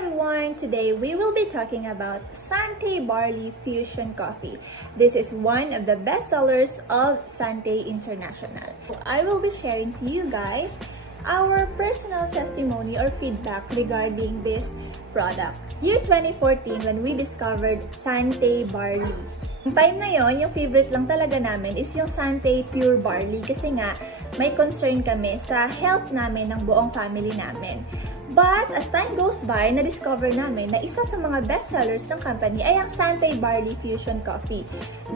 everyone! Today we will be talking about Sante Barley Fusion Coffee. This is one of the best sellers of Sante International. I will be sharing to you guys our personal testimony or feedback regarding this product. Year 2014 when we discovered Sante Barley. Yung time na yon, yung favorite lang talaga namin is yung Sante Pure Barley kasi nga may concern kami sa health namin ng buong family namin. But as time goes by, na-discover namin na isa sa mga best sellers ng company ay ang Sante Barley Fusion Coffee.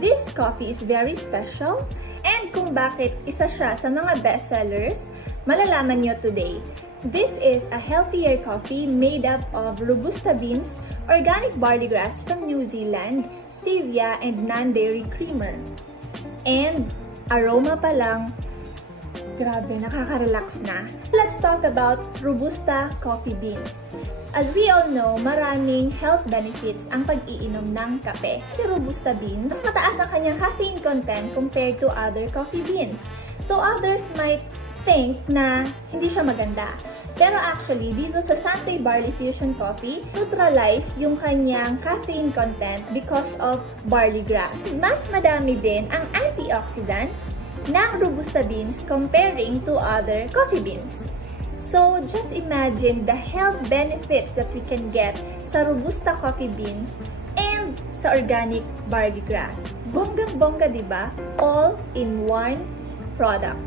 This coffee is very special and kung bakit isa siya sa mga best sellers, malalaman nyo today. This is a healthier coffee made up of Robusta beans, organic barley grass from New Zealand, stevia, and non-dairy creamer. And aroma pa lang, grabe, nakaka-relax na. Let's talk about Robusta coffee beans. As we all know, maraming health benefits ang pag-iinom ng kape. Sa Robusta beans, mas mataas ang kanyang caffeine content compared to other coffee beans. So others might think na hindi siya maganda. Pero actually, dito sa Sante Barley Fusion Coffee, neutralize yung kanyang caffeine content because of barley grass. Mas madami din ang antioxidants ng Robusta beans comparing to other coffee beans. So, just imagine the health benefits that we can get sa Robusta coffee beans and sa organic barley grass. Bonggang-bongga, diba? All in one product.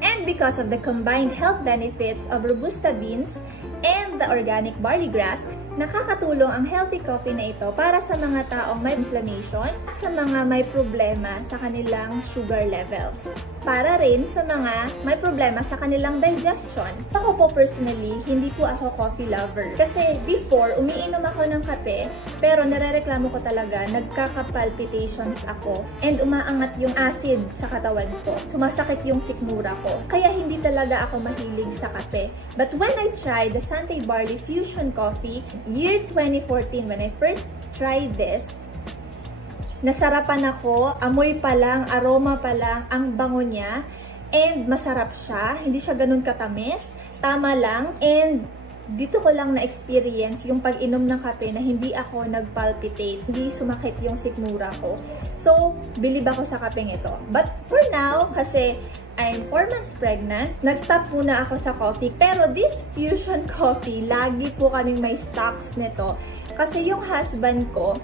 And because of the combined health benefits of Robusta beans and the organic barley grass, nakakatulong ang healthy coffee na ito para sa mga taong may inflammation at sa mga may problema sa kanilang sugar levels. Para rin sa mga may problema sa kanilang digestion. Ako po personally, hindi po ako coffee lover. Kasi before, umiinom ako ng kape, pero narereklamo ko talaga, nagkaka-palpitations ako and umaangat yung acid sa katawan ko. Sumasakit yung sikmura ko. Kaya hindi talaga ako mahilig sa kape. But when I tried the Sante Barley Fusion Coffee, year 2014, when I first tried this, nasarapan ako, amoy pa lang, aroma pa lang, ang bango niya, and masarap siya, hindi siya ganun katamis, tama lang, and dito ko lang na-experience yung pag-inom ng kape na hindi ako nag-palpitate, hindi sumakit yung sikmura ko. So, bilib ako sa kapeng ito. But for now, kasi I'm 4 months pregnant, nag-stop muna ako sa coffee. Pero this fusion coffee, lagi po kaming may stocks nito. Kasi yung husband ko,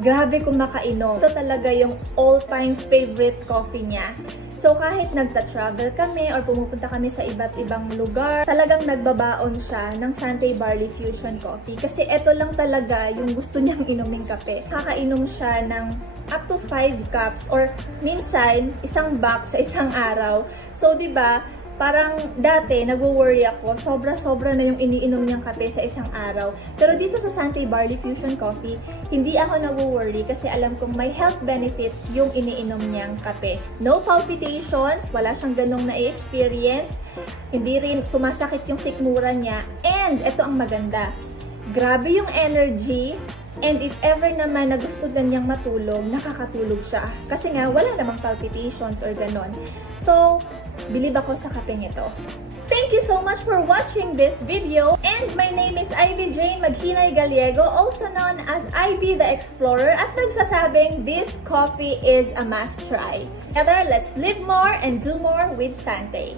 grabe kumakainom. Ito talaga yung all-time favorite coffee niya. So kahit nagta-travel kami or pumupunta kami sa iba't ibang lugar, talagang nagbabaon siya ng Sante Barley Fusion Coffee. Kasi ito lang talaga yung gusto niyang inuming kape. Kakainom siya ng up to 5 cups or minsan isang box sa isang araw. So 'di ba? Parang dati, nagwo-worry ako, sobra-sobra na yung iniinom niyang kape sa isang araw. Pero dito sa Sante Barley Fusion Coffee, hindi ako nagwo-worry kasi alam kong may health benefits yung iniinom niyang kape. No palpitations, wala siyang ganong na-experience, hindi rin sumasakit yung sikmura niya, and ito ang maganda. Grabe yung energy, and if ever naman na gusto niyang matulog, nakakatulog siya. Kasi nga, wala namang palpitations or ganon. So, bilib ako sa kapeng ito. Thank you so much for watching this video. And my name is Ivy Jane Maghinay Gallego, also known as Ivy the Explorer, at nagsasabing this coffee is a must try. Together, let's live more and do more with Sante.